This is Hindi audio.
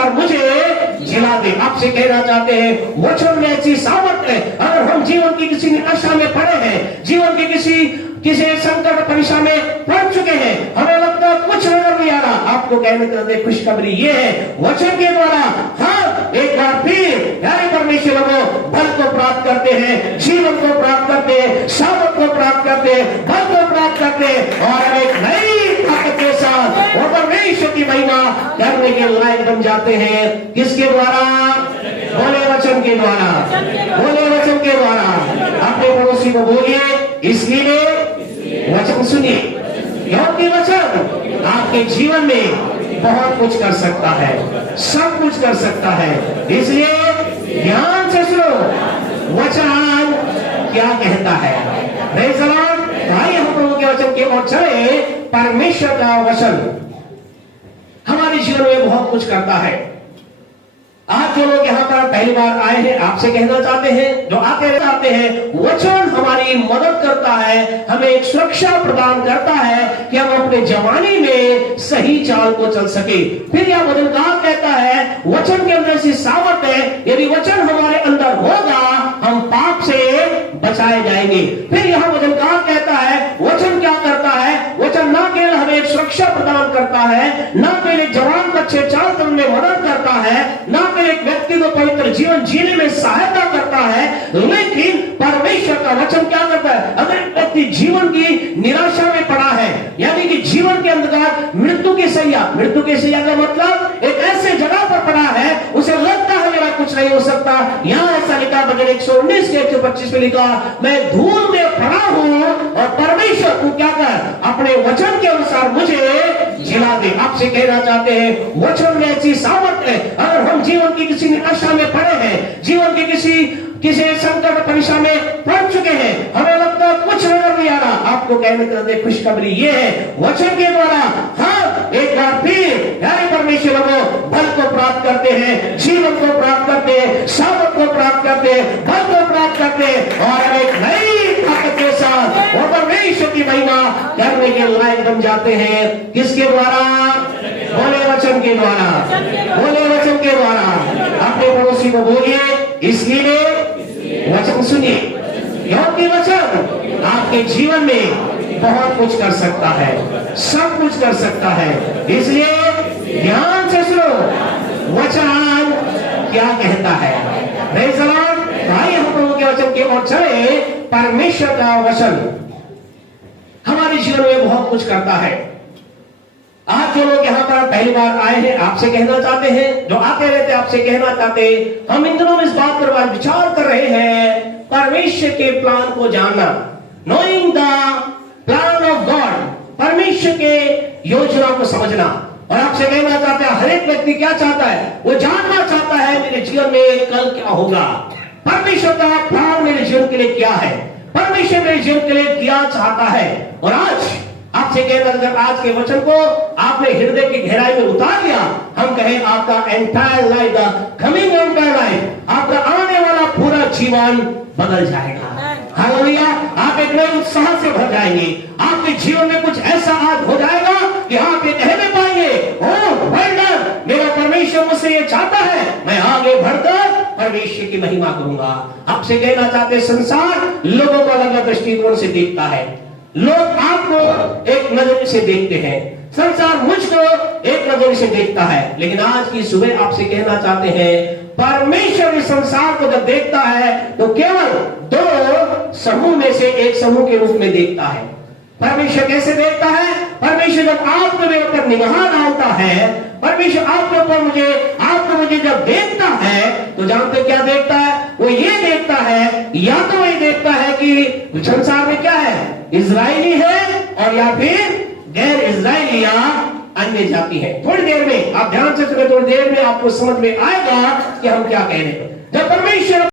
अनुसार मुझे जिला दे। आपसे कहना चाहते हैं वचन में ऐसी सामर्थ्य है। अगर हम जीवन की किसी निराशा में पड़े हैं, जीवन के किसी संकट परेशानी में पड़ चुके हैं, हमें लगता है कुछ नजर नहीं आ रहा, आपको कहने के खुशखबरी ये है वचन के द्वारा हम एक बार फिर प्यारे परमेश्वर को बल को प्राप्त करते हैं, जीवन को प्राप्त करते हैं, सामर्थ को प्राप्त करते हैं, बल को प्राप्त करते हैं और एक नई ताकत के साथ वो परमेश्वर की महिमा करने के लायक बन जाते हैं। किसके द्वारा? बोले वचन के द्वारा, बोले वचन के द्वारा। अपने पड़ोसी को बोलिए इसलिए वचन सुनिए, क्योंकि वचन आपके जीवन में बहुत कुछ कर सकता है, सब कुछ कर सकता है। इसलिए ध्यान से सुनो वचन क्या कहता है। Praise the Lord. भाई हम प्रभु के वचन के ओर चले। परमेश्वर का वचन हमारे जीवन में बहुत कुछ करता है। आज जो लोग यहाँ पर पहली बार आए हैं, आपसे कहना चाहते हैं, जो आते रहते हैं, वचन हमारी मदद करता है, हमें एक सुरक्षा प्रदान करता है कि हम अपने जवानी में सही चाल को चल सके। फिर यह वचनकार कहता है वचन के अंदर से सामर्थ्य है, यदि वचन हमारे अंदर होगा हम पाप से बचाए जाएंगे। फिर यह वचनकार कहता है वचन क्या करता है? वचन न केवल हमें एक सुरक्षा प्रदान करता है, न केवल एक जवान को अच्छे चाल चलने में मदद करता है, न एक व्यक्ति को पवित्र जीवन जीने में सहायता करता है, लेकिन परमेश्वर का वचन क्या करता है? अगर व्यक्ति जीवन की निराशा में पड़ा है, यानी कि जीवन के अंधकार, मृत्यु के सैया का मतलब एक ऐसे जगह पर पड़ा है, उसे लगता है मेरा कुछ नहीं हो सकता। यहाँ ऐसा लिखा भजन 119 के 125 में लिखा, मैं धूल में पड़ा हूं और परमेश्वर तू क्या कर अपने वचन के अनुसार मुझे जिला दे। आपसे कहना चाहते हैं वचन में ऐसी सामर्थ्य है। अगर हम जीवन की किसी निराशा में पड़े हैं, जीवन के किसी संकट परेशानी में पड़ चुके हैं, हमें लगता है कुछ नजर नहीं आ रहा, आपको कहने के खुशखबरी ये है वचन के द्वारा हम एक बार फिर प्यारे परमेश्वर को बल को प्राप्त करते हैं, जीवन को प्राप्त करते हैं, सामर्थ को प्राप्त करते हैं, बल को प्राप्त करते हैं और एक नई ताकत के साथ वो परमेश्वर की महिमा करने के लायक बन जाते हैं। किसके द्वारा? बोले वचन के द्वारा, बोले वचन के द्वारा। अपने पड़ोसी को बोलिए इसलिए वचन सुनिए, क्योंकि वचन आपके जीवन में बहुत कुछ कर सकता है, सब कुछ कर सकता है। इसलिए ध्यान से सुनो वचन क्या कहता है। Praise the Lord. भाई हम प्रभु के वचन के ओर चले। परमेश्वर का वचन हमारे जीवन में बहुत कुछ करता है। आज जो लोग यहाँ पर पहली बार आए हैं, आपसे कहना चाहते हैं, जो आते रहते आपसे कहना चाहते हैं, हम इन दिनों में इस बात पर विचार कर रहे हैं परमेश्वर के प्लान को जानना, knowing the plan of God, परमेश्वर के योजना को समझना। और आपसे कहना चाहते हैं हर एक व्यक्ति क्या चाहता है? वो जानना चाहता है मेरे जीवन में कल क्या होगा, परमेश्वर का प्लान मेरे जीवन के लिए क्या है, परमेश्वर मेरे जीवन के लिए क्या चाहता है। और आज आपसे कहना, अगर आज के वचन को आपने हृदय की गहराई में उतार लिया, हम कहें आपका entire life, coming entire life, आपका आने वाला पूरा जीवन बदल जाएगा। हालेलुया। आप एक नए उत्साह से भर जाएंगे, आपके जीवन में कुछ ऐसा आज हो जाएगा कि आप ये कहने पाएंगे ओह वेल डन, मेरा परमेश्वर मुझसे ये चाहता है, मैं आगे बढ़कर परमेश्वर की महिमा करूंगा। आपसे कहना चाहते संसार लोगों को अलग अलग दृष्टिकोण से देखता है, लोग आपको एक नजर से देखते हैं, संसार मुझको एक नजर से देखता है, लेकिन आज की सुबह आपसे कहना चाहते हैं परमेश्वर इस संसार को जब देखता है तो केवल दो समूह में से एक समूह के रूप में देखता है। परमेश्वर कैसे देखता है? परमेश्वर जब आपके मेरे ऊपर निगाह डालता है, परमेश्वर आपके ऊपर मुझे जब देखता है तो जानते क्या देखता है? वो ये देखता है, या तो वो देखता है कि संसार में क्या है, इजरायली है और या फिर गैर इजरायली या अन्य जाति है। थोड़ी देर में आप ध्यान से सुने, थोड़ी देर में आपको समझ में आएगा कि हम क्या कह रहे हैं। जब परमेश्वर